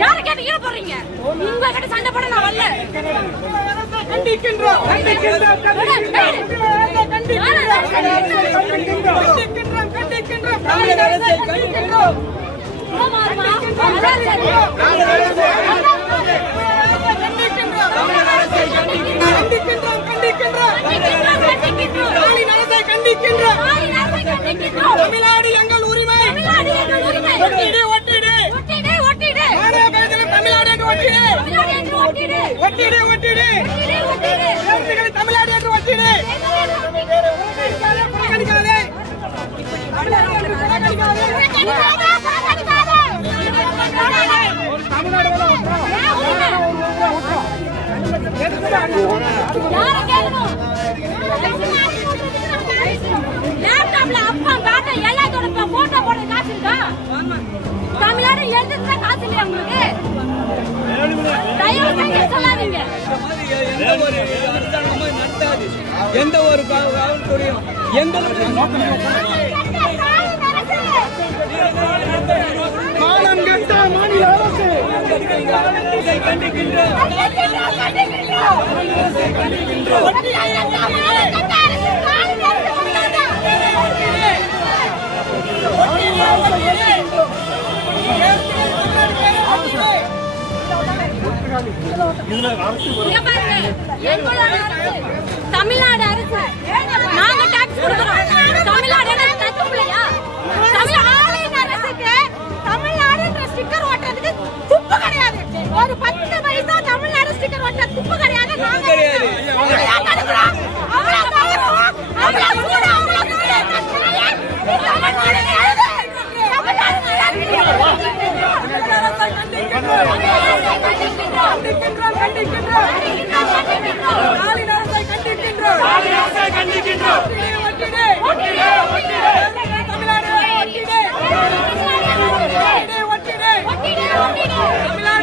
யார கேட்டு ஈர போறீங்க? உங்க கிட்ட சண்டை போட நான் வரல. கண்டிக்கின்றோம் கண்டிக்கின்றோம் தமிழ்நாடு எங்கள் உரிமை. ஒட்டிடு ஒட்டிடு தமிழ்நாடு என்று ஒட்டிடு ஒட்டிடு ஒட்டிடு தமிழ்நாடு என்று ஒட்டிடு. புறக்கணிக்காதே லேப்டாப்ல அப்பா பாட்டா எல்லாத்தோட போட்டோ போட காசு இருக்கா? தமிழ்நாடு எழுதுறதுக்கு காசு இல்லையா உங்களுக்கு? தயவு செஞ்சு சொல்லாதீங்க. எந்த ஒரு காவல்துறையும் எந்த மானம் கெட்ட மாநில அரசு தமிழ்நாடு அரசு நாங்க டாக்ஸ் கொடுக்கிறோம். தமிழ்நாடு தப்பு இல்லையா? தமிழ்நாடு அரசுக்கு தமிழ்நாடுன்ற ஸ்டிக்கர் ஓட்டுறதுக்கு துப்பு கிடையாது. ஒரு 10 பைசா தமிழ்நாடு ஸ்டிக்கர் ஓட்ட துப்பு கிடையாது. தமிழ்நாடு